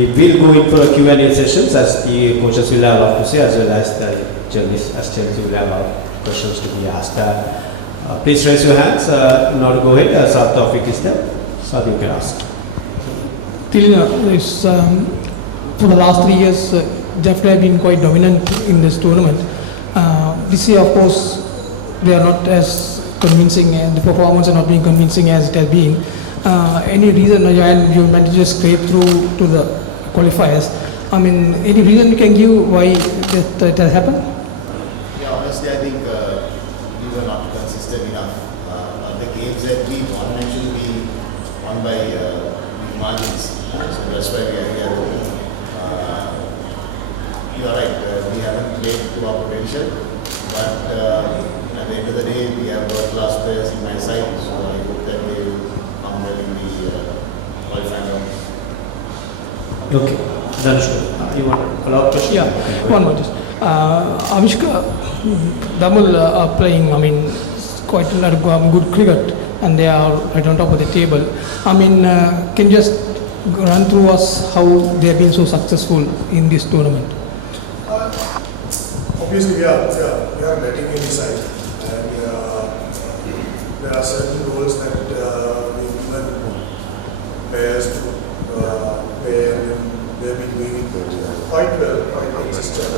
we will go in for a Q&A sessions as the coaches will have a lot to say, as well as the journalists will have questions to be asked. Please raise your hands in order to go ahead. Our topic is there, so you can ask. Thilina, for the last 3 years, definitely have been quite dominant in this tournament. This year, of course, they are not as convincing, and the performance are not being convincing as it has been. Any reason, and you managed to scrape through to the qualifiers? I mean, any reason you can give why that has happened? Yeah, honestly, I think we were not consistent enough. The games that we won actually we won by margins, so that's why we are here. You are right, we haven't played to our potential, but at the end of the day, we have world-class players in my side, so I hope that they will come well in the qualifying round. Okay, Danushka, you want a follow-up question? Yeah, one more just. Avishka, Damul are playing, I mean, quite a lot of good cricket, and they are right on top of the table. I mean, can you just run through us how they have been so successful in this tournament? Obviously, we are letting you decide, and there are certain roles that we given players to play, and they have been doing it quite well, quite consistent.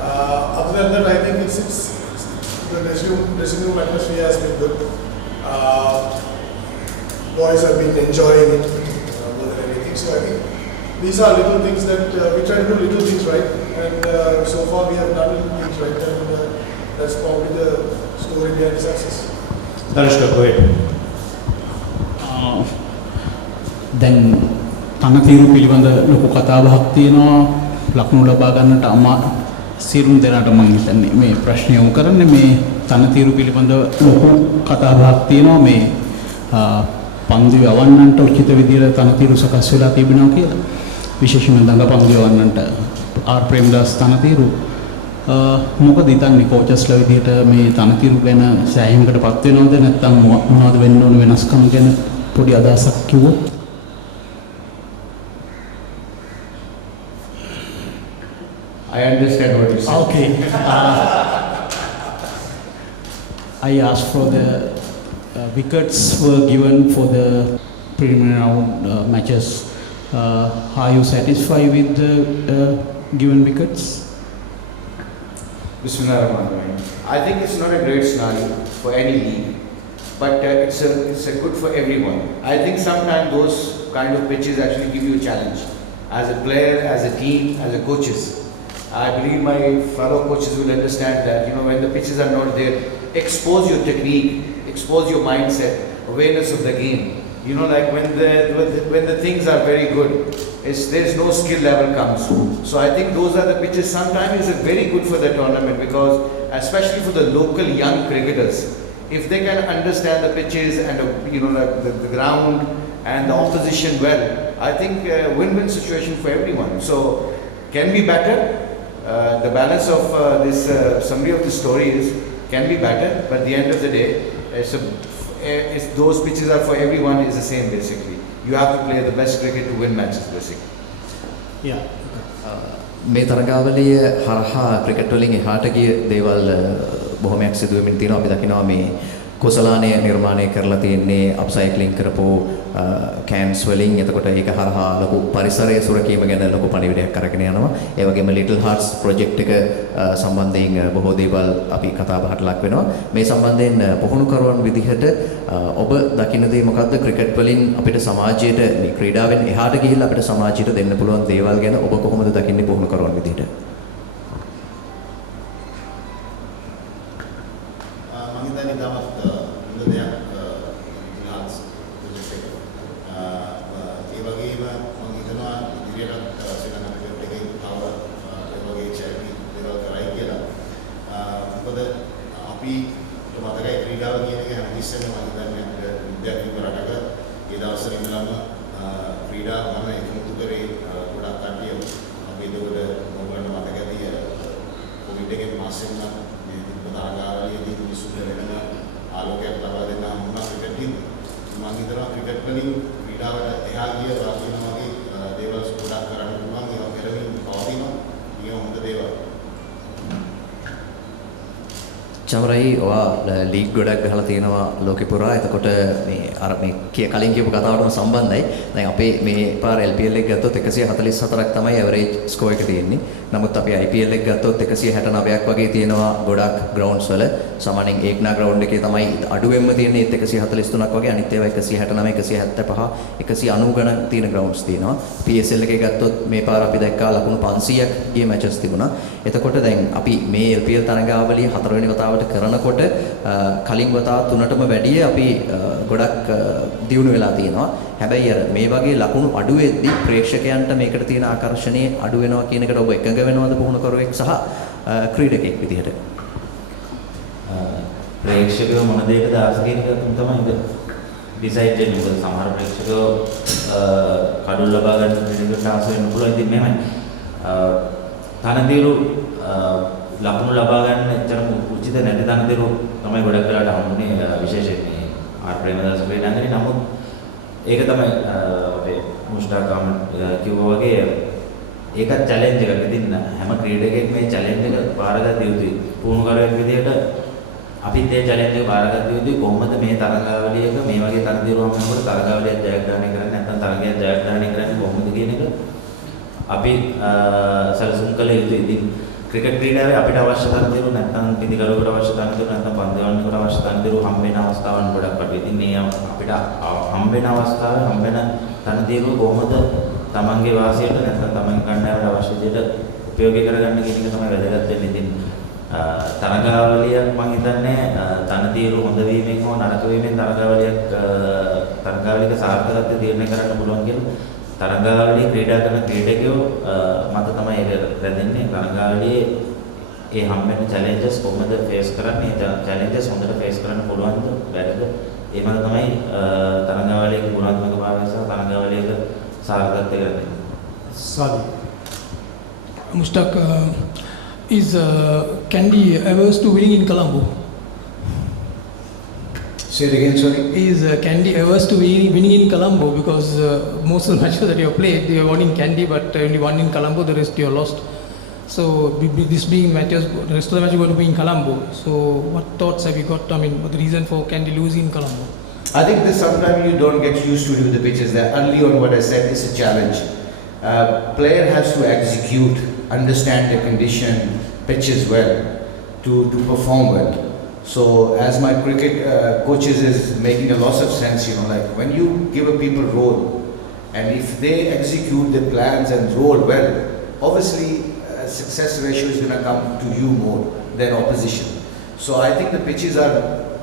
Other than that, I think it's the dressing room atmosphere has been good. Boys have been enjoying it more than anything. So I think these are little things that we try to do little things right, and so far we have done little things right, and that's probably the story behind the success. Danushka, go ahead. දැන් තනතිරු පිළිබඳ ලොකු කතාබහක් තියෙනවා ලකුණු ලබා ගන්නට සිරුම් දෙනාට මම හිතන්නේ මේ ප්‍රශ්නය යොමු කරන්නේ මේ තනතිරු පිළිබඳ ලොකු කතාබහක් තියෙනවා මේ පන්දු යවන්නන්ට උචිත විදියට තනතිරු සකස් වෙලා තිබෙනවා කියලා විශේෂයෙන්ම දඟ පන්දු යවන්නන්ට ආර් ප්‍රේමදාස් තනතිරු මොකද හිතන්නේ කෝචස්ලා විදියට මේ තනතිරු ගැන සෑහීමකටපත් වෙනවද නැත්නම් මොනවද වෙන්න ඕන වෙනස්කම් ගැන පොඩි අදහසක් කිව්වොත් I understand what you said. Okay. I asked for the wickets were given for the preliminary round matches. Are you satisfied with the given wickets? Bismillahirrahmanirrahim. I think it's not a great scenario for any league, but it's a good for everyone. I think sometimes those kind of pitches actually give you a challenge as a player, as a team, as a coaches. I believe my fellow coaches will understand that, when the pitches are not there, expose your technique, expose your mindset, awareness of the game. Like when the things are very good, there's no skill level comes. So I think those are the pitches sometimes is very good for the tournament, because especially for the local young cricketers, if they can understand the pitches and the ground and the opposition well, I think win-win situation for everyone. So can be better. The balance of this summary of the story can be better, but at the end of the day, those pitches are for everyone is the same basically. You have to play the best cricket to win matches basically. Yeah. මේ තරගාවලිය හරහා ක්‍රිකට් වලින් එහාට ගිය දේවල් බොහොමයක් සිදු වෙමින් තියෙනවා. අපි දකිනවා මේ කුසලානය නිර්මාණය කරලා තියෙන්නේ අප්සයික්ලින් කරපු කෑන්ස් වලින්. එතකොට ඒක හරහා ලොකු පරිසරයේ සුරකීම ගැන ලොකු පණිවිඩයක් අරගෙන යනවා. ඒ වගේම ලිටල් හાર્ට්ස් ප්‍රොජෙක්ට් එක සම්බන්ධයෙන් බොහෝ දේවල් අපි කතා බහට ලක් වෙනවා. මේ සම්බන්ධයෙන් පුහුණුකරුවන් විදිහට ඔබ දකින්න දේ මොකද්ද? ක්‍රිකට් වලින් අපිට සමාජයට මේ ක්‍රීඩාවෙන් එහාට ගිහිල්ලා අපිට සමාජයට දෙන්න පුළුවන් දේවල් ගැන ඔබ කොහොමද දකින්නේ පුහුණුකරුවන් විදිහට? ක්‍රිකට් වලින් ක්‍රීඩාවට එහා ගිය වාසියන වගේ දේවල් ගොඩක් චමරයි ඔයා ලීග් ගොඩක් ගහලා තියෙනවා ලෝකෙ පුරා. එතකොට මේ අර මේ කලින් කියපු කතාවටම සම්බන්ධයි. දැන් අපේ මේ පාර LPL එක ගත්තොත් 144ක් තමයි ඇවරේජ් ස්කෝර් එක තියෙන්නේ. නමුත් අපි IPL එක ගත්තොත් 169ක් වගේ තියෙනවා ගොඩක් ග්‍රවුන්ඩ්ස් වල. සාමාන්‍යයෙන් ඒක්නා ග්‍රවුන්ඩ් එකේ තමයි අඩුවෙන්ම තියෙන්නේ 143ක් වගේ. අනිත් ඒවා 169, 175, 190 ගණන් තියෙන ග්‍රවුන්ඩ්ස් තියෙනවා. PSL එකේ ගත්තොත් මේ පාර අපි දැක්කා ලකුණු 500ක් ගිය මැචස් තිබුණා. එතකොට දැන් අපි මේ LPL තරඟාවලිය හතරවෙනි වතාවට කරනකොට කලින් වතාව තුනටම වැඩිය අපි ගොඩක් දියුණු වෙලා තියෙනවා. හැබැයි අර මේ වගේ ලකුණු අඩු වෙද්දී ප්‍රේක්ෂකයන්ට මේකට තියෙන ආකර්ෂණය අඩු වෙනවා කියන එකට ඔබ එකඟ වෙනවද පුහුණුකරුවෙක් සහ ක්‍රීඩකෙක් විදිහට? ප්‍රේක්ෂකයෝ මොන දෙයකද ආස කියන එක තමයි ඩිසයිඩ් වෙන්නේ. මොකද සමහර ප්‍රේක්ෂකයෝ කඩුල් ලබා ගන්න දෙයකට ආස වෙන්න පුළුවන්. ඉතින් මෙහෙමයි. තනදිරු ලකුණු ලබා ගන්න එච්චරම උචිත නැති තනදිරු තමයි ගොඩක් වෙලාට හම්බුනේ විශේෂයෙන් මේ ආර් ප්‍රේමදාස ක්‍රීඩාංගනේ. නමුත් ඒක තමයි අපේ මුස්ටාක් කිව්වා වගේ ඒකත් චැලෙන්ජ් එකක්. ඉතින් හැම ක්‍රීඩකයෙක් මේ චැලෙන්ජ් එක පාරගත යුතුයි. පුහුණුකරුවෙක් විදිහට අපිත් ඒ චැලෙන්ජ් එක පාරගත යුතුයි. කොහොමද මේ තරඟාවලියක මේ වගේ තනදිරු හම්බෙනකොට තරඟාවලියක් ජයග්‍රහණය කරන්නේ නැත්නම් තරගයක් ජයග්‍රහණය කරන්නේ කොහොමද කියන එක අපි සැලසුම් කළ යුතුයි. ඉතින් ක්‍රිකට් ක්‍රීඩාවේ අපිට අවශ්‍ය තනදිරු නැත්නම් පිටිකරුවකට අවශ්‍ය තනදිරු නැත්නම් පන්දු අවශ්‍ය තනදිරු හම්බෙන අවස්ථාවන් ගොඩක් අඩුයි. ඉතින් මේ අපිට හම්බෙන අවස්ථාවේ හම්බෙන තනදිරු කොහොමද තමන්ගේ වාසියට නැත්නම් තමන්ගේ කණ්ඩායමට අවශ්‍ය විදිහට උපයෝගී කරගන්න කියන එක තමයි වැදගත් වෙන්නේ. ඉතින් තරඟාවලිය මම හිතන්නේ තනදිරු හොඳ වීමෙන් හෝ නරක වීමෙන් තරඟාවලියක සාර්ථකත්වය තීරණය කරන්න පුළුවන් කියලා තරඟාවලියේ ක්‍රීඩා කරන ක්‍රීඩකයෝ මත තමයි ඒක රැඳෙන්නේ. තරඟාවලියේ ඒ හම්බෙන චැලෙන්ජස් කොහොමද ෆේස් කරන්නේ? ඒ චැලෙන්ජස් හොඳට ෆේස් කරන්න පුළුවන්ද බැරිද? ඒ මත තමයි තරඟාවලියේ ගුණාත්මකභාවය සහ තරඟාවලියක සාර්ථකත්වය රැඳෙන්නේ. Sorry. Mushtaq, is Kandy averse to winning in Colombo? Say it again, sorry. Is Kandy averse to winning in Colombo? Because most of the matches that you have played, you have won in Kandy, but only one in Colombo, the rest you have lost. So this being matches, the rest of the match going to be in Colombo. So what thoughts have you got? I mean, the reason for Kandy losing in Colombo? I think that sometimes you don't get used to the pitches. That early on what I said is a challenge. Player has to execute, understand the condition, pitches well to perform well. So as my cricket coaches is making a lot of sense, like when you give a people role and if they execute their plans and role well, obviously success ratio is going to come to you more than opposition. So I think the pitches are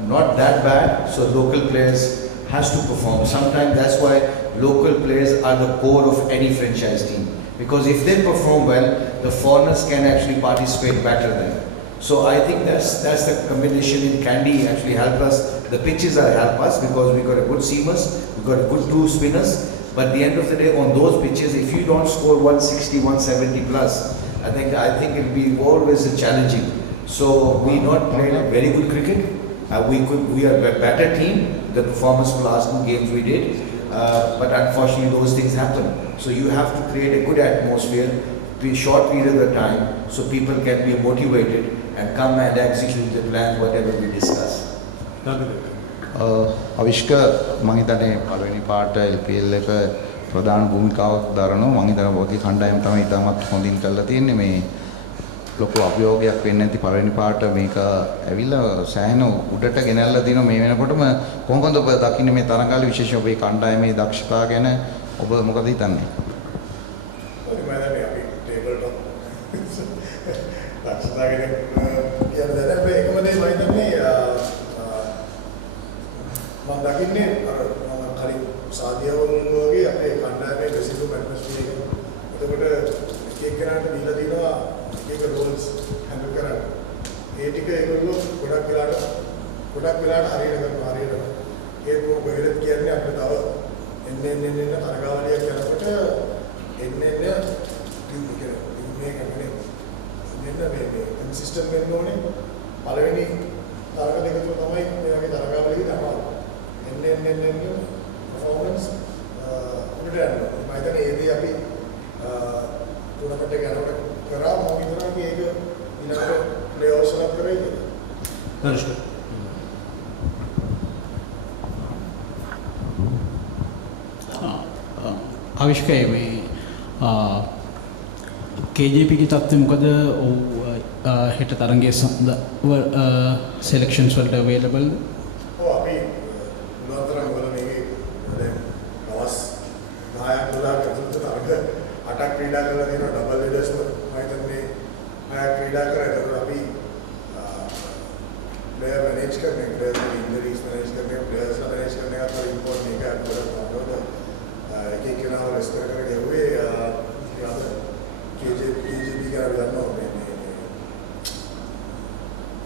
not that bad, so local players has to perform. Sometimes that's why local players are the core of any franchise team, because if they perform well, the foreigners can actually participate better than. So I think that's the combination in Kandy actually help us. The pitches are help us because we got a good seamers, we got a good two spinners. But at the end of the day, on those pitches, if you don't score 160, 170 plus, I think it will be always challenging. So we not played very good cricket. We are a better team. The performance for last two games we did, but unfortunately those things happen. So you have to create a good atmosphere, be short period of time, so people can be motivated and come and execute the plan whatever we discuss. Avishka මම හිතන්නේ පළවෙනි පාට LPL එක ප්‍රධාන භූමිකාවක් දරනවා. මම හිතනවා වගේ කණ්ඩායම තමයි ඉතාමත් හොඳින් කරලා තියෙන්නේ. මේ ලොකු අභියෝගයක් වෙන්නේ නැති පළවෙනි පාට මේක ඇවිල්ලා සෑහෙන උඩට ගෙනල්ලා දිනවා. මේ වෙනකොටම කොහොමද ඔබ දකින්නේ මේ තරඟාවලිය විශේෂයෙන් ඔබේ කණ්ඩායමේ දක්ෂතාව ගැන ඔබ මොකද හිතන්නේ? මම දකින්නේ අර මම කලින් සාදියාවල් වගේ අපේ කණ්ඩායමේ රෙසිඩියු ඇට්මොස්ෆියර් එක. එතකොට එක කෙනාට දීලා දිනවා එක රෝල්ස් හැන්ඩල් කරන්න. ඒ ටික ඒගොල්ලෝ ගොඩක් වෙලාට හරියට කරනවා හරියට. ඒක මොකද කියන්නේ අපිට තව එන්න තරගාවලියක් කරනකොට එන්න මේ කන්සිස්ටන්ට් වෙන්න ඕනේ. පළවෙනි තරග දෙක තුන තමයි මේ වගේ තරගාවලියක තමයි. එන්න performance උඩට යනවා. මම හිතන්නේ ඒදී අපි ටූර්නමන්ට් එක යනකොට කරා මම හිතනවා මේක ඊළඟට ප්ලේ ඔෆ්ස් වල කරේ කියලා. Danushka. ආවිෂ්කය මේ KJP ගේ තත්ත්වය මොකද? හෙට තරගයේ සෙලෙක්ෂන්ස් වලට අවైలබල්? ඔව් අපි උනාතරම් වල මේකේ දැන් දවස් 10ක් 12ක් ඇතුළත තරග 8ක් ක්‍රීඩා කරලා තියෙනවා ඩබල් හෙඩර්ස් මම හිතන්නේ 6ක් ක්‍රීඩා කරා. ඒතකොට අපි प्लेयर मैनेज करने प्लेयर इंजरीज मैनेज करने प्लेयर्स मैनेज करने का तो इम्पोर्टेंट है पूरा एक एक के नाम रेस्ट करके हुए केजेपी का जानना होगा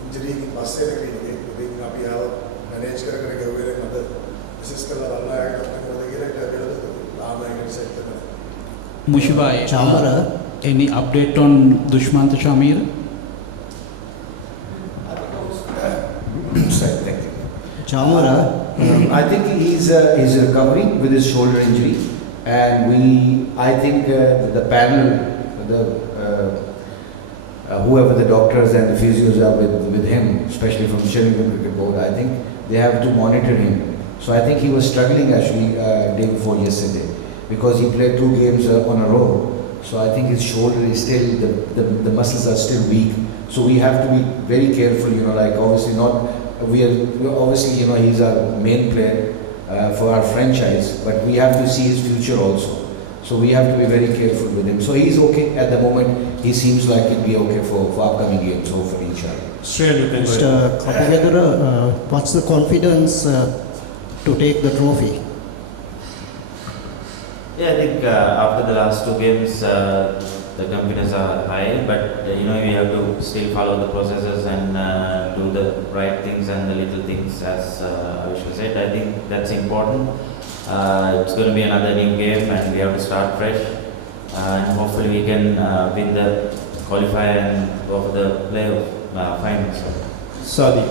इंजरी की पास से लगी लेकिन अभी आओ मैनेज करके हुए मतलब विशेष कर वाला है अपने को देखिए टैबलेट तो आम है सेट करना Mushibai, Chamara. Any update on Dushmant Shamir? Chamara. I think he's recovering with his shoulder injury, and I think the panel, whoever the doctors and the physios are with him, especially from Chennai Cricket Board, I think they have to monitor him. So I think he was struggling actually day before yesterday because he played 2 games on a row. So I think his shoulder is still the muscles are still weak. So we have to be very careful, like obviously not. We are obviously, he's our main player for our franchise, but we have to see his future also. So we have to be very careful with him. So he's okay at the moment. He seems like he'll be okay for upcoming games, hopefully, inshallah. Sure, you can go Mr. ahead. Kapagedara, what's the confidence to take the trophy? Yeah, I think after the last 2 games, the confidence are high, but you have to still follow the processes and do the right things and the little things, as Avishka said. I think that's important. It's going to be another new game, and we have to start fresh. And hopefully, we can win the qualifier and go for the playoff finals. Sadiq.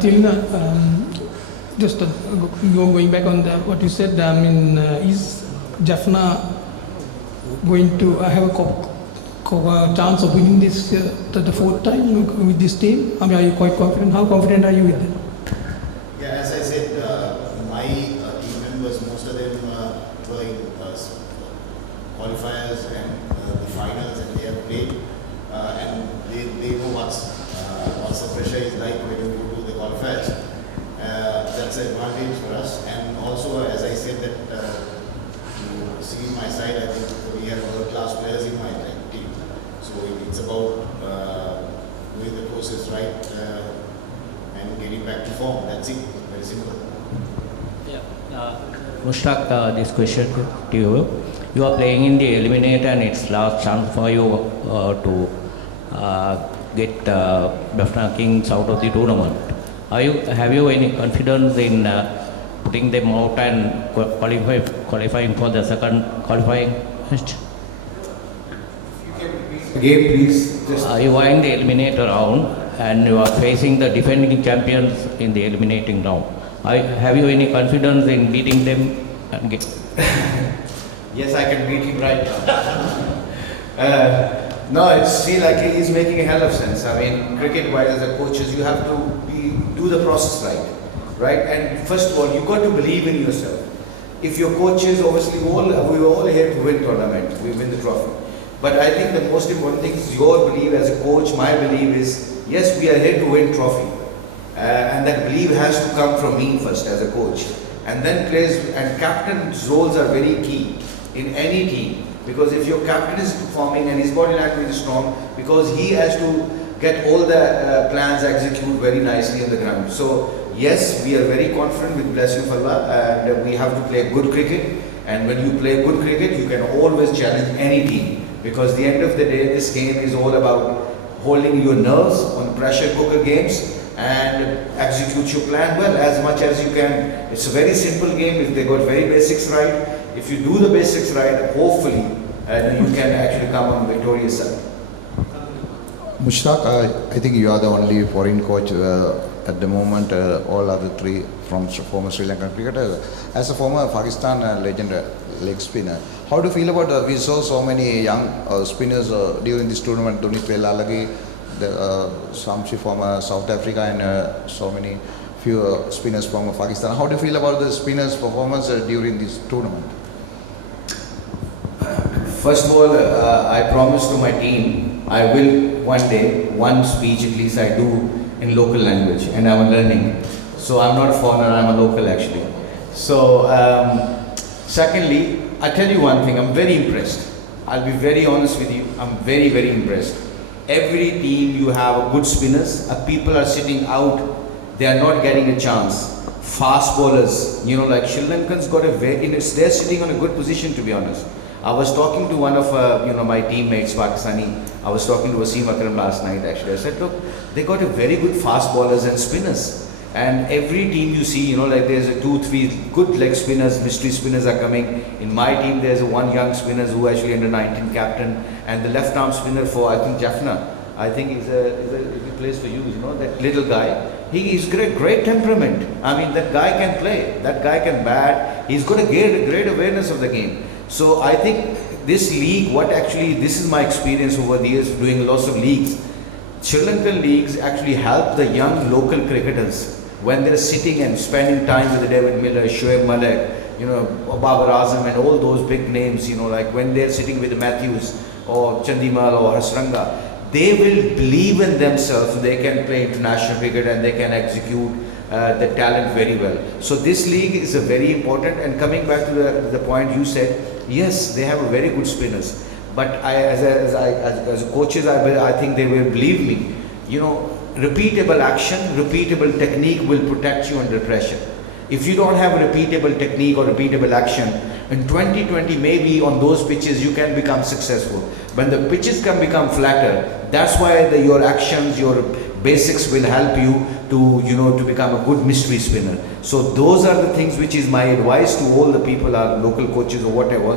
Thilina, just going back on what you said, is Jaffna going to have a chance of winning this the 4th time with this team? I mean, are you quite confident? How confident are you with them? Yeah, as I said, my team members, most of them were in qualifiers and the finals, and they have played, and they know what's the pressure is like when you go to the qualifiers. That's an advantage for us, and also, as I said, that you see my side, I think we have world-class players in my team. So it's about doing the process right and getting back to form. That's it. Very simple. Mushtaq, this question to you. You are playing in the eliminator and it's last chance for you to get Danushka Kings out of the tournament. Have you any confidence in putting them out and qualifying for the second qualifying match? Again, please. You are in the eliminator round and you are facing the defending champions in the eliminating round. Have you any confidence in beating them? Yes, I can beat him right now. No, it's feel like he's making a hell of sense. I mean, cricket-wise, as a coaches, you have to do the process right? And first of all, you got to believe in yourself. If your coaches, obviously, we were all here to win tournament, we win the trophy. But I think the most important thing is your belief as a coach. My belief is, yes, we are here to win trophy. And that belief has to come from me first as a coach. And then players and captain's roles are very key in any team. Because if your captain is performing and his body language is strong, because he has to get all the plans executed very nicely on the ground. So yes, we are very confident with blessing of Allah, and we have to play good cricket. And when you play good cricket, you can always challenge any team. Because at the end of the day, this game is all about holding your nerves on pressure cooker games and execute your plan well as much as you can. It's a very simple game if they got very basics right. If you do the basics right, hopefully you can actually come on the victorious side. Mushtaq, I think you are the only foreign coach at the moment. All other 3 from former Sri Lankan cricketers. As a former Pakistan legend leg spinner, how do you feel about we saw so many young spinners during this tournament? Dunit Velalagi, some from South Africa and so many few spinners from Pakistan. How do you feel about the spinners' performance during this tournament? First of all, I promise to my team, I will one day, one speech at least I do in local language, and I'm learning. So I'm not a foreigner, I'm a local actually. So, secondly, I tell you one thing, I'm very impressed. I'll be very honest with you, I'm very, very impressed. Every team you have good spinners, people are sitting out, they are not getting a chance. Fast bowlers, you know, like Sri Lankans got a very, they're sitting on a good position to be honest. I was talking to one of my teammates, Pakistani. I was talking to Wasim Akram last night actually. I said, look, they got a very good fast bowlers and spinners. And every team you see, like there's a 2-3 good leg spinners, mystery spinners are coming. In my team, there's a one young spinner who actually under 19 captain, and the left arm spinner for I think Jaffna. I think he plays for you, that little guy. He's great temperament. I mean, that guy can play. That guy can bat. He's got a great awareness of the game. So I think this league, this is my experience over the years doing lots of leagues. Sri Lankan leagues actually help the young local cricketers when they're sitting and spending time with David Miller, Shoaib Malik, Babar Azam and all those big names, like when they're sitting with Matthews or Chandimal or Hasranga, they will believe in themselves. They can play international cricket and they can execute the talent very well. So this league is a very important, and coming back to the point you said, yes, they have a very good spinners. But as coaches, I think they will believe me. Repeatable action, repeatable technique will protect you under pressure. If you don't have a repeatable technique or repeatable action, in 2020 maybe on those pitches you can become successful. When the pitches can become flatter, that's why your actions, your basics will help you to become a good mystery spinner. So those are the things which is my advice to all the people, our local coaches or whatever.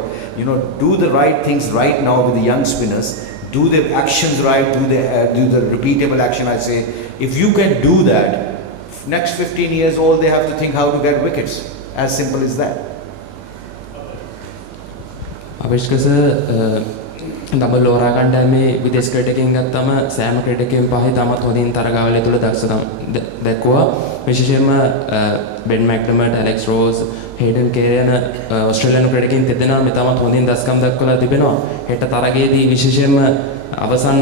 Do the right things right now with the young spinners. Do the actions right, do the repeatable action I say. If you can do that, next 15 years all they have to think how to get wickets. As simple as that. ඩබල් ඕරා කණ්ඩායමේ විදේශ ක්‍රීඩකයන් ගත්තම සෑම ක්‍රීඩකයන් පහේ තමත් හොඳින් තරගාවලිය තුළ දක්ෂකම් දැක්වුවා. විශේෂයෙන්ම බෙන් මැක්ඩර්මට්, ඇලෙක්ස් රෝස්, හේඩන් කේර් යන ඕස්ට්‍රේලියානු ක්‍රීඩකයන් දෙදෙනා මේ තමත් හොඳින් දක්ෂකම් දක්වලා තිබෙනවා. හෙට තරගයේදී විශේෂයෙන්ම අවසන්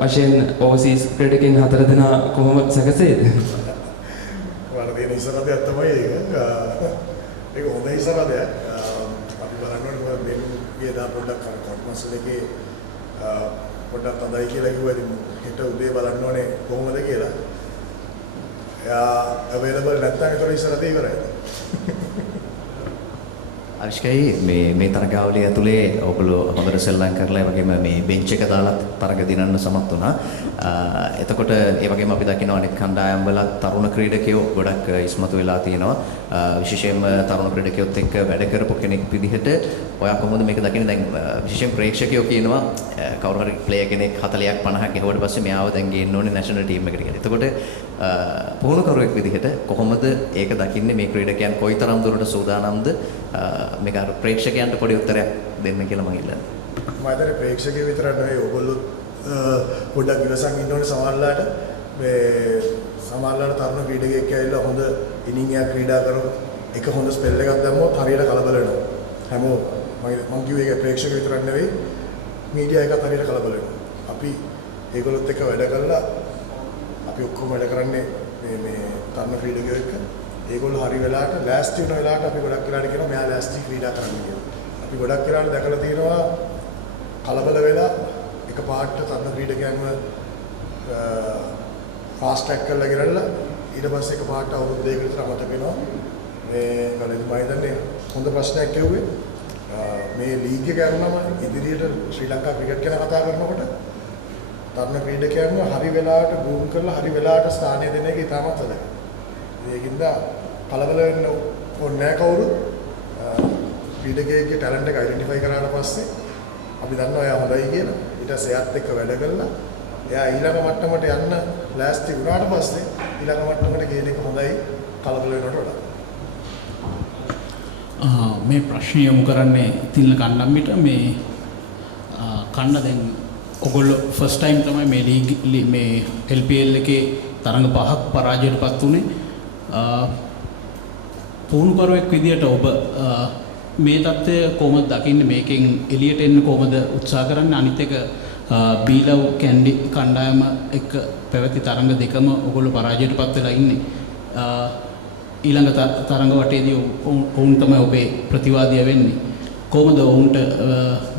වශයෙන් ඕවර්සීස් ක්‍රීඩකයන් 4 දෙනා කොහොම සැකසේද? වල දෙන ඉස්සරහට තමයි ඒක හොඳ ඉස්සරහට අපි බලන්න ඕනේ මේ දා පොඩ්ඩක් මසලකේ පොඩ්ඩක් තදයි කියලා කිව්වා. ඉතින් හෙට උදේ බලන්න ඕනේ කොහොමද කියලා. එයා අවైలබල් නැත්නම් ඒතර ඉස්සරහට ඉවරයි. අනිෂ්කයි මේ තරගාවලිය ඇතුලේ ඔයගොල්ලෝ හොඳට සෙල්ලම් කරලා ඒ වගේම මේ බෙන්ච් එක දාලා තරග දිනන්න සමත් වුණා. එතකොට ඒ වගේම අපි දකිනවා අනෙක් කණ්ඩායම් වල තරුණ ක්‍රීඩකයෝ ගොඩක් ඉස්මතු වෙලා තියෙනවා. විශේෂයෙන්ම තරුණ ක්‍රීඩකයොත් එක්ක වැඩ කරපු කෙනෙක් විදිහට ඔයා කොහොමද මේක දකින්නේ? දැන් විශේෂයෙන් ප්‍රේක්ෂකයෝ කියනවා කවුරු හරි ප්ලේයර් කෙනෙක් 40ක් 50ක් ගෙහුවට පස්සේ මෙයාව දැන් ගේන්න ඕනේ නැෂනල් ටීම් එකට කියලා. එතකොට පුහුණුකරුවෙක් විදිහට කොහොමද ඒක දකින්නේ? මේ ක්‍රීඩකයන් කොයිතරම් දුරට සූදානම්ද? මේක අර ප්‍රේක්ෂකයන්ට පොඩි උත්තරයක් දෙන්න කියලා මම ඉල්ලන්නේ. මම හිතන්නේ ප්‍රේක්ෂකයෝ විතරක් නෙවෙයි ඔයගොල්ලෝ පොඩ්ඩක් ඉවසන් ඉන්න ඕනේ. සමහරලාට තරුණ ක්‍රීඩකයෙක් ඇවිල්ලා හොඳ ඉනිං එකක් ක්‍රීඩා කරනවා. එක හොඳ ස්පෙල් එකක් දැම්මොත් හරියට කලබල වෙනවා. හැමෝම මම කිව්වේ ඒක ප්‍රේක්ෂකයෝ විතරක් නෙවෙයි මීඩියා එකත් හරියට කලබල වෙනවා. අපි ඒගොල්ලොත් එක්ක වැඩ කරලා අපි ඔක්කොම වැඩ කරන්නේ මේ තරුණ ක්‍රීඩකයෝ එක්ක. ඒගොල්ලෝ හරි වෙලාවට ලෑස්ති වෙන වෙලාවට අපි ගොඩක් වෙලාට කියනවා මෙයා ලෑස්ති ක්‍රීඩා කරන්න කියලා. අපි ගොඩක් වෙලාවට දැකලා තියෙනවා කලබල වෙලා එක පාට තරුණ ක්‍රීඩකයන්ව ෆාස්ට් ට්‍රැක් කරලා ගෙනල්ලා ඊට පස්සේ එක පාට අවුරුදු දෙකකට විතර අමතක වෙනවා. මේ ගලෙදි මම හිතන්නේ හොඳ ප්‍රශ්නයක් ඇහුවේ. මේ ලීග් එක කරනම ඉදිරියට ශ්‍රී ලංකා ක්‍රිකට් ගැන කතා කරනකොට තරුණ ක්‍රීඩකයන්ව හරි වෙලාවට ග්‍රූම් කරලා හරි වෙලාවට ස්ථානය දෙන එක ඉතාමත් වැදගත්. ඒකින්ද කලබල වෙන්න ඕනේ නැහැ කවුරු. ක්‍රීඩකයෙක්ගේ ටැලන්ට් එක අයිඩෙන්ටිෆයි කරාට පස්සේ අපි දන්නවා එයා හොඳයි කියලා. ඊට පස්සේ එයාත් එක්ක වැඩ කරලා එයා ඊළඟ මට්ටමට යන්න ලෑස්ති වුණාට පස්සේ ඊළඟ මට්ටමට ගේන එක හොඳයි කලබල වෙනවට වඩා. මේ ප්‍රශ්නය යොමු කරන්නේ තිල්න කණ්ඩම්බිට. මේ කණ්ඩ දැන් ඔගොල්ලෝ ෆස්ට් ටයිම් තමයි මේ ලීග් මේ LPL එකේ තරඟ 5ක් පරාජයටපත් උනේ. පුහුණුකරුවෙක් විදියට ඔබ මේ தත්ත්වය කොහොමද දකින්නේ? මේකෙන් එළියට එන්න කොහොමද උත්සාහ කරන්නේ? අනිත් එක බීලව් කැන්ඩි කණ්ඩායම එක්ක පැවති තරඟ දෙකම ඔගොල්ලෝ පරාජයටපත් වෙලා ඉන්නේ. ඊළඟ තරඟ වටේදී ඔවුන් තමයි ඔබේ ප්‍රතිවාදිය වෙන්නේ. කොහොමද ඔවුන්ට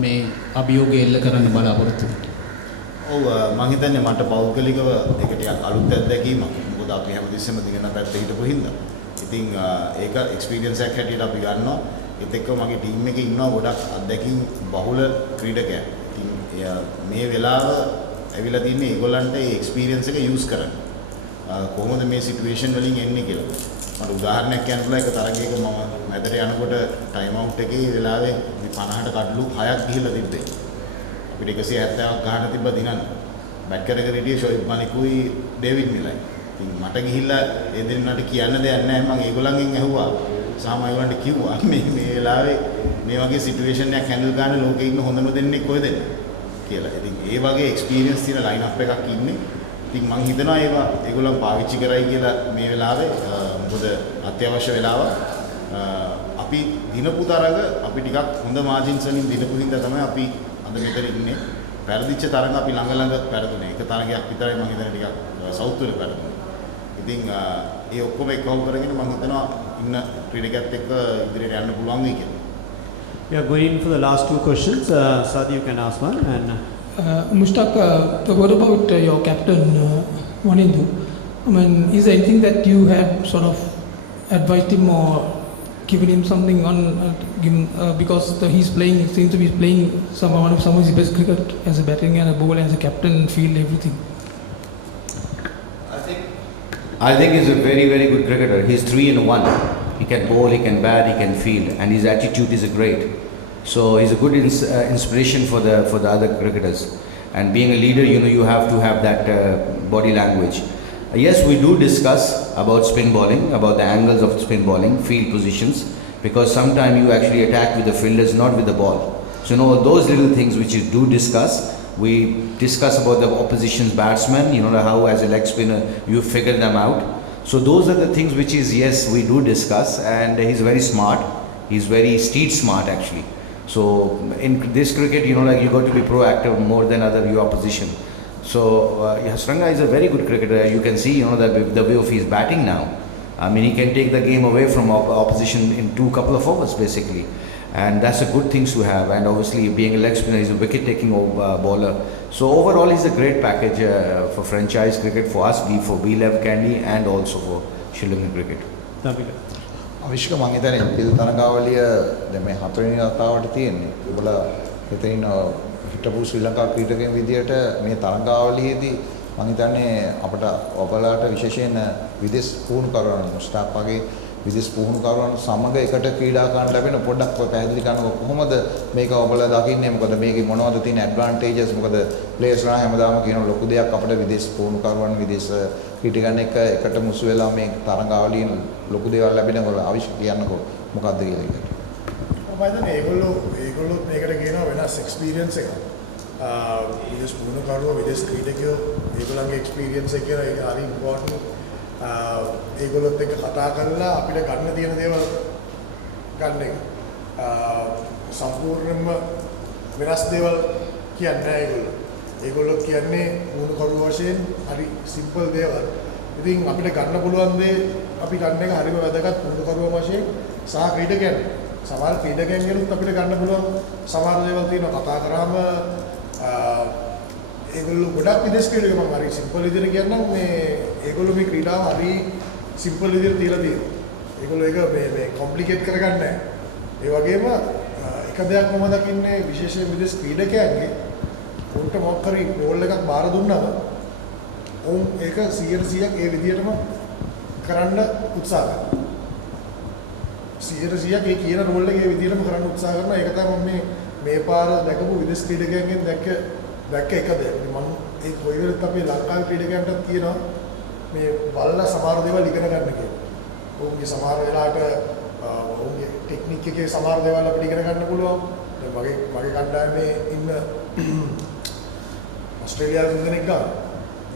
මේ අභියෝගය එල්ල කරන්න බලාපොරොත්තු වෙන්නේ? ඔව් මම හිතන්නේ මට පෞද්ගලිකව ඒක ටිකක් අලුත් අත්දැකීමක්. මොකද අපි හැමතිස්සෙම දිගන පැත්තේ හිටපු හින්දා. ඉතින් ඒක එක්ස්පීරියන්ස් එකක් හැටියට අපි ගන්නවා. ඒත් එක්ක මගේ ටීම් එකේ ඉන්නවා ගොඩක් අත්දැකීම් බහුල ක්‍රීඩකයන්. ඉතින් මේ වෙලාව ඇවිල්ලා තින්නේ ඒගොල්ලන්ට ඒ එක්ස්පීරියන්ස් එක යූස් කරන්න. කොහොමද මේ සිටුේෂන් වලින් එන්නේ කියලා. මට උදාහරණයක් කියන්න පුළුවන්. එක තරගයක මම මැදට යනකොට ටයිම් අවුට් එකේ ඒ වෙලාවේ මේ 50ට කඩලු 6ක් ගිහිල්ලා තිබ්බේ. අපිට 170ක් ගහන්න තිබ්බ දිනන්න. බැට් කර කර හිටියේ ෂොයිබ් මලිකුයි ඩේවිඩ් මිලයි. ඉතින් මට ගිහිල්ලා ඒ දෙන්නට කියන්න දෙයක් නැහැ. මම ඒගොල්ලන්ගෙන් ඇහුවා. සාමාන්‍යවන්ට කිව්වා මේ වෙලාවේ මේ වගේ සිටුේෂන් එකක් හැන්ඩල් ගන්න ලෝකේ ඉන්න හොඳම දෙන්නේ කොහෙද කියලා. ඉතින් ඒ වගේ එක්ස්පීරියන්ස් තියෙන ලයින් අප් එකක් ඉන්නේ. ඉතින් මම හිතනවා ඒගොල්ලන් පාවිච්චි කරයි කියලා මේ වෙලාවේ. මොකද අත්‍යවශ්‍ය වෙලාව අපි දිනපු තරඟ අපි ටිකක් හොඳ මාජින්ස් වලින් දිනපු හින්දා තමයි අපි අද මෙතන ඉන්නේ. පෙරදිච්ච තරඟ අපි ළඟ පෙරදුනේ. එක තරගයක් විතරයි මම හිතන්නේ ටිකක් සවුත් වල පෙරදුනේ. ඉතින් ඒ ඔක්කොම එකවම් කරගෙන මම හිතනවා ඉන්න ක්‍රීඩකයත් එක්ක ඉදිරියට යන්න පුළුවන් වෙයි කියලා. We are going for the last two questions. Sadi, you can ask one. And Mushtaq, what about your captain, Wanindu? I mean, is there anything that you have sort of advised him or given him something on because he's playing, it seems to be playing one of his best cricket as a batting and a bowler, as a captain, field, everything. I think he's a very, very good cricketer. He's 3-in-1. He can bowl, he can bat, he can field, and his attitude is great. So he's a good inspiration for the other cricketers. And being a leader, you have to have that body language. Yes, we do discuss about spin bowling, about the angles of spin bowling, field positions, because sometimes you actually attack with the fielders, not with the ball. So those little things which you do discuss. We discuss about the opposition's batsmen, how as a leg spinner you figure them out. So those are the things which is, yes, we do discuss, and he's very smart. He's very street smart actually. So in this cricket, you got to be proactive more than your opposition. So Hasranga is a very good cricketer. You can see, the way of his batting now. I mean, he can take the game away from opposition in couple of overs basically. And that's a good thing to have. And obviously, being a leg spinner, he's a wicket-taking bowler. So overall, he's a great package for franchise cricket for us, for B-Lev Candy, and also for Sri Lankan cricket. අවිශ්ක මම හිතන්නේ LPL තරඟාවලිය දැන් මේ 4 වෙනි වතාවට තියෙන්නේ. ඒගොල්ල හිතින් හිටපු ශ්‍රී ලංකා ක්‍රීඩකයන් විදියට මේ තරඟාවලියේදී මම හිතන්නේ අපට ඔබලාට විශේෂයෙන් විදේශ පුහුණුකරුවන් මුස්තාක් වගේ විදේශ පුහුණුකරුවන් සමග එකට ක්‍රීඩා කරන්න ලැබෙන පොඩ්ඩක් පැහැදිලි කරනකො කොහොමද මේක ඔබලා දකින්නේ? මොකද මේකේ මොනවද තියෙන ඇඩ්වාන්ටේජස්? මොකද ප්ලේයර්ස් ලා හැමදාම කියන ලොකු දෙයක් අපිට විදේශ පුහුණුකරුවන් විදේශ ක්‍රීඩකයන් එකට මුසු වෙලා මේ තරඟාවලියෙන් ලොකු දේවල් ලැබෙනකොට අවිශ්ක කියන්නකො මොකක්ද කියලා ඒකට. මම හිතන්නේ ඒගොල්ලෝ මේකට කියනවා වෙනස් එක්ස්පීරියන්ස් එකක්. විදේශ පුහුණුකරුවෝ විදේශ ක්‍රීඩකයෝ ඒගොල්ලන්ගේ එක්ස්පීරියන්ස් එක කියලා ඒක හරි ඉම්පෝටන්ට්. ඒගොල්ලොත් එක්ක කතා කරලා අපිට ගන්න තියෙන දේවල් ගන්න එක. සම්පූර්ණයෙන්ම වෙනස් දේවල් කියන්නේ නැහැ ඒගොල්ලෝ. ඒගොල්ලෝ කියන්නේ පුහුණුකරුවෝ වශයෙන් හරි සිම්පල් දේවල්. ඉතින් අපිට ගන්න පුළුවන් දේ අපි ගන්න එක හරිම වැදගත් පුහුණුකරුවෝ වශයෙන් සහ ක්‍රීඩකයන්. සමහර ක්‍රීඩකයන්ගෙනුත් අපිට ගන්න පුළුවන් සමහර දේවල් තියෙනවා. කතා කරාම ඒගොල්ලෝ ගොඩක් විදේශ ක්‍රීඩකයන් මම හරි සිම්පල් විදිහට කියන්නම් මේ ඒගොල්ලෝ මේ ක්‍රීඩාව හරි සිම්පල් විදිහට තියලා තියෙනවා. ඒගොල්ලෝ ඒක මේ කොම්ප්ලිකේට් කරගන්නේ නැහැ. ඒ වගේම එක දෙයක් මම දකින්නේ විශේෂයෙන් විදේශ ක්‍රීඩකයන්ගේ උන්ට මොකක් හරි රෝල් එකක් බාර දුන්නාම උන් ඒක 100% ඒ විදිහටම කරන්න උත්සාහ කරනවා. 100% ඒ කියන රෝල් එක ඒ විදිහටම කරන්න උත්සාහ කරනවා. ඒක තමයි මම මේ පාර දැකපු විදේශ ක්‍රීඩකයන්ගෙන් දැක්ක එක දෙයක්. මම ඒ කොයි වෙලත් අපේ ලංකාවේ ක්‍රීඩකයන්ට කියනවා මේ බලලා සමහර දේවල් ඉගෙන ගන්න කියලා. ඔවුන්ගේ සමහර වෙලාවට ඔවුන්ගේ ටෙක්නික් එකේ සමහර දේවල් අපිට ඉගෙන ගන්න පුළුවන්. දැන් මගේ කණ්ඩායමේ ඉන්න ඔස්ට්‍රේලියාවේ 3 දෙනෙක් ගන්න.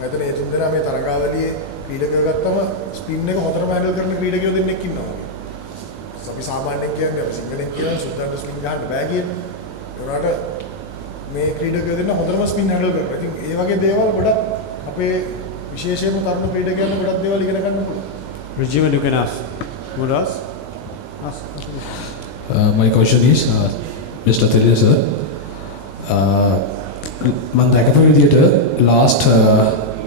මෙතන ඒ 3 දෙනා මේ තරගාවලියේ ක්‍රීඩකයෝ ගත්තම ස්පින් එක හොඳටම හෑන්ඩල් කරන ක්‍රීඩකයෝ දෙන්නෙක් ඉන්නවා. අපි සාමාන්‍යයෙන් කියන්නේ අපි සිංහලෙන් කියන සුද්ධාන්ත ස්පින් ගන්න බෑ කියන්නේ. ඒනට මේ ක්‍රීඩකයෝ දෙන්න හොඳටම ස්පින් හෑන්ඩල් කරනවා. ඉතින් ඒ වගේ දේවල් ගොඩක් අපේ විශේෂයෙන්ම තරුණ ක්‍රීඩකයන්ට ගොඩක් දේවල් ඉගෙන ගන්න පුළුවන්. Regimen, you can ask. Muras? Ask. My question is, Mr. Thilina sir, මම දැකපු විදිහට last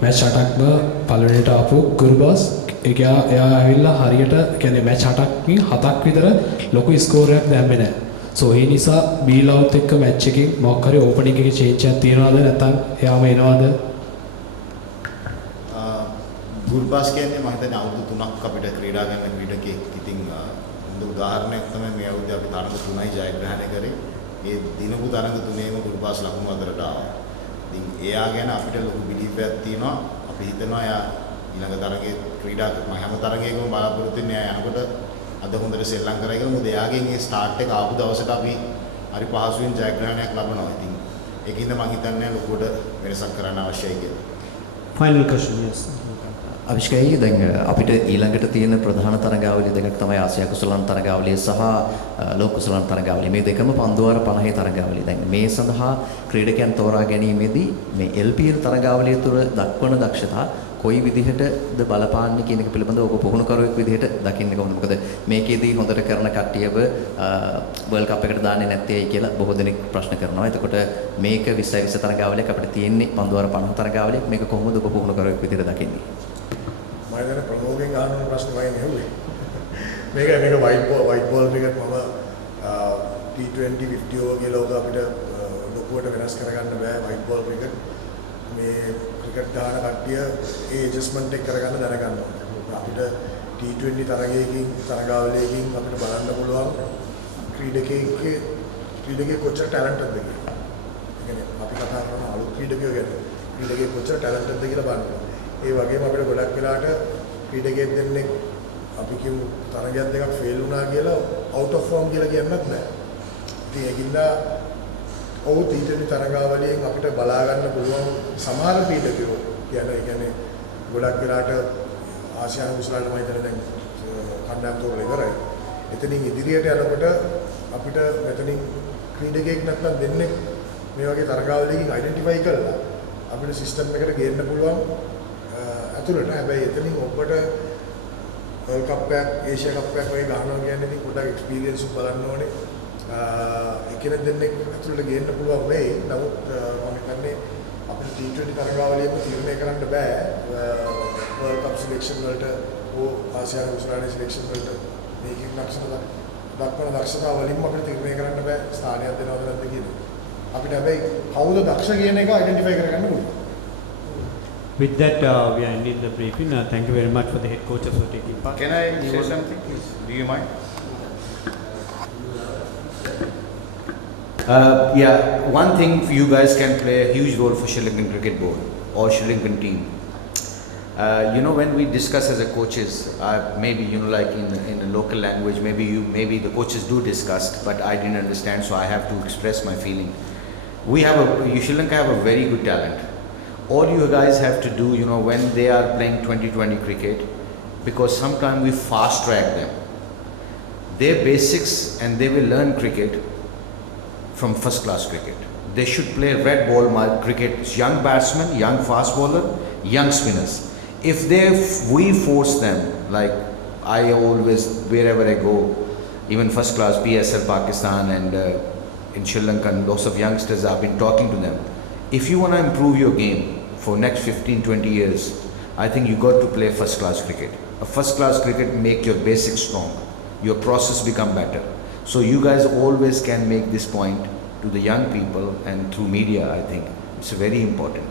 match 8ක්ම පළවෙනිට ආපු ගුරුබාස් එයා ඇවිල්ලා හරියට කියන්නේ match 8කින් 7ක් විතර ලොකු ස්කෝර් එකක් දැම්මේ නැහැ. So ඒ නිසා බීලවුත් එක්ක match එකකින් මොකක් හරි opening එකේ change එකක් තියනවද නැත්නම් එයාම එනවද? ගුල්බාස් කියන්නේ මම හිතන්නේ අවුරුදු 3ක් අපිට ක්‍රීඩා කරන ක්‍රීඩකෙක්. ඉතින් හොඳ උදාහරණයක් තමයි මේ අවුරුද්දේ අපි තරඟ 3යි ජයග්‍රහණය කරේ. ඒ දිනපු තරඟ තුනේම ගුල්බාස් ලකුණු අතරට ආවා. ඉතින් එයා ගැන අපිට ලොකු බිලීෆ් එකක් තියෙනවා. අපි හිතනවා එයා ඊළඟ තරඟේ ක්‍රීඩා කරන හැම තරඟයකම බලාපොරොත්තු වෙන්නේ එයා යනකොට අද හොඳට සෙල්ලම් කරයි කියලා. මොකද එයාගෙන් මේ ස්ටාර්ට් එක ආපු දවසට අපි හරි පහසුවෙන් ජයග්‍රහණයක් ලබනවා. ඉතින් ඒකින්ද මම හිතන්නේ ලොකුවට වෙනසක් කරන්න අවශ්‍යයි කියලා. Final question, yes. අවිෂ්කයි දැන් අපිට ඊළඟට තියෙන ප්‍රධාන තරගාවලිය දෙකක් තමයි ආසියා කුසලාන තරගාවලිය සහ ලෝක කුසලාන තරගාවලිය. මේ දෙකම පන්දුවාර 50 තරගාවලිය. දැන් මේ සඳහා ක්‍රීඩකයන් තෝරා ගැනීමේදී මේ LPL තරගාවලිය තුර දක්වන දක්ෂතා කොයි විදිහටද බලපාන්නේ කියන එක පිළිබඳව ඔබ පුහුණුකරුවෙක් විදිහට දකින්නේ කොහොමද? මොකද මේකෙදී හොඳට කරන කට්ටියව වර්ල්ඩ් කප් එකට දාන්නේ නැත්තේයි කියලා බොහෝ දෙනෙක් ප්‍රශ්න කරනවා. එතකොට මේක 20 තරගාවලියක් අපිට තියෙන්නේ පන්දුවාර 50 තරගාවලියක්. මේක කොහොමද ඔබ පුහුණුකරුවෙක් විදිහට දකින්නේ? මම දැන් ප්‍රමෝගෙන් අහන ප්‍රශ්න වයින් හෙව්වේ. මේක වයිට් බෝල් ක්‍රිකට් මම T20 50 over කියලා ඔක අපිට ලොකුවට වෙනස් කරගන්න බෑ වයිට් බෝල් ක්‍රිකට්. මේ ක්‍රිකට් ගහන කට්ටිය ඒ ඇඩ්ජස්ට්මන්ට් එක කරගන්න දැනගන්න ඕනේ. අපිට T20 තරගයකින් තරගාවලියකින් අපිට බලන්න පුළුවන් ක්‍රීඩකයේ කොච්චර ටැලන්ට්ද කියලා. ඒ කියන්නේ අපි කතා කරන අලුත් ක්‍රීඩකයෝ ගැන ක්‍රීඩකයේ කොච්චර ටැලන්ට්ද කියලා බලන්න. ඒ වගේම අපිට ගොඩක් වෙලාට ක්‍රීඩකයෙක් දෙන්නෙක් අපි කියමු තරගයක් දෙකක් ෆේල් වුණා කියලා අවුට් ඔෆ් ෆෝම් කියලා කියන්නත් බෑ. ඉතින් ඒකින්ද ඔව් T20 තරගාවලියෙන් අපිට බලා ගන්න පුළුවන් සමහර ක්‍රීඩකයෝ කියන්නේ ගොඩක් වෙලාට ආසියානු කුසලාට මම හිතන්නේ දැන් කණ්ඩායම් තෝරලා ඉවරයි. එතනින් ඉදිරියට යනකොට අපිට මෙතනින් ක්‍රීඩකයෙක් නැත්නම් දෙන්නෙක් මේ වගේ තරගාවලියකින් අයිඩෙන්ටිෆයි කරලා අපිට සිස්ටම් එකට ගේන්න පුළුවන්. අතුරට හැබැයි එතනින් ඔබට වර්ල්ඩ් කප් එකක් ඒෂියා කප් එකක් වගේ ගහනවා කියන්නේ ඉතින් පොඩ්ඩක් එක්ස්පීරියන්ස් එක බලන්න ඕනේ. එකෙනෙක් දෙන්නෙක් අතුරට ගේන්න පුළුවන් වෙයි. නමුත් මම හිතන්නේ අපිට T20 තරගාවලියෙම තීරණය කරන්න බෑ. වර්ල්ඩ් කප් සිලෙක්ෂන් වලට ඕ ආසියානු කුසලානේ සිලෙක්ෂන් වලට මේකෙන් දක්වන දක්ෂතාව වලින්ම අපිට තීරණය කරන්න බෑ ස්ථානයක් දෙනවද නැද්ද කියලා. අපිට හැබැයි කවුද දක්ෂ කියන එක අයිඩෙන්ටිෆයි කරගන්න ඕනේ. With that, we are ending the briefing. Thank you very much for the head coaches for taking part. Can I say something, please? Do you mind? Yeah, one thing you guys can play a huge role for Sri Lankan cricket board or Sri Lankan team. When we discuss as a coaches, maybe like in the local language, maybe the coaches do discuss, but I didn't understand, so I have to express my feeling. Sri Lanka have a very good talent. All you guys have to do, when they are playing 2020 cricket, because sometimes we fast track them. Their basics and they will learn cricket from first class cricket. They should play red ball cricket, young batsmen, young fast bowler, young spinners. If we force them, like I always, wherever I go, even first class, PSL Pakistan and in Sri Lanka, lots of youngsters, I've been talking to them. If you want to improve your game for next 15-20 years, I think you got to play first class cricket. A first class cricket make your basics strong, your process become better. So you guys always can make this point to the young people and through media. I think it's very important.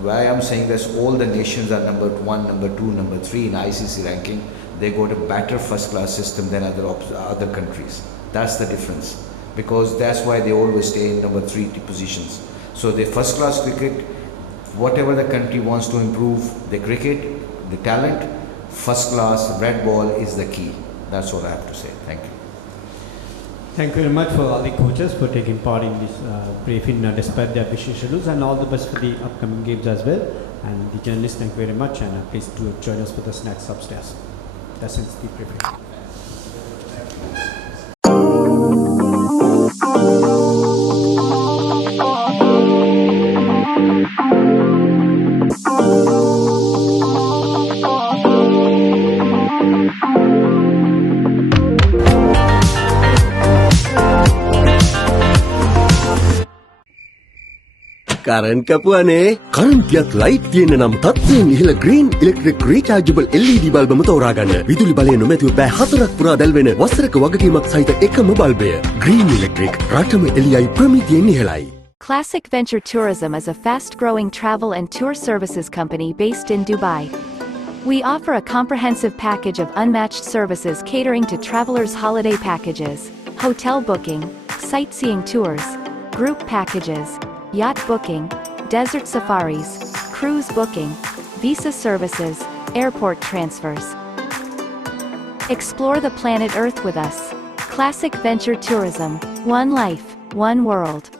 Why I'm saying this, all the nations are number 1, number 2, number 3 in ICC ranking. They got a better first class system than other countries. That's the difference, because that's why they always stay in number 3 positions. So the first class cricket, whatever the country wants to improve the cricket, the talent, first class red ball is the key. That's all I have to say. Thank you. Thank you very much for all the coaches for taking part in this briefing despite their busy schedules, and all the best for the upcoming games as well. And the journalists, thank you very much, and please do join us for the snacks upstairs. That's it, the briefing. Current කපුවනේ කරන්ට්යක් light තියෙන නම් තත්ත්වයෙන් ඉහළ green electric rechargeable LED බල්බම තෝරාගන්න. විදුලි බලය නොමැතිව පැය 4ක් පුරා දැල්වෙන වසරක වගකීමක් සහිත එකම බල්බය. Green Electric රටම එළියයි ප්‍රමිතියෙන් ඉහළයි. Classic Venture Tourism is a fast-growing travel and tour services company based in Dubai. We offer a comprehensive package of unmatched services catering to travelers' holiday packages, hotel booking, sightseeing tours, group packages, yacht booking, desert safaris, cruise booking, visa services, airport transfers. Explore the planet Earth with us. Classic Venture Tourism. One life, one world.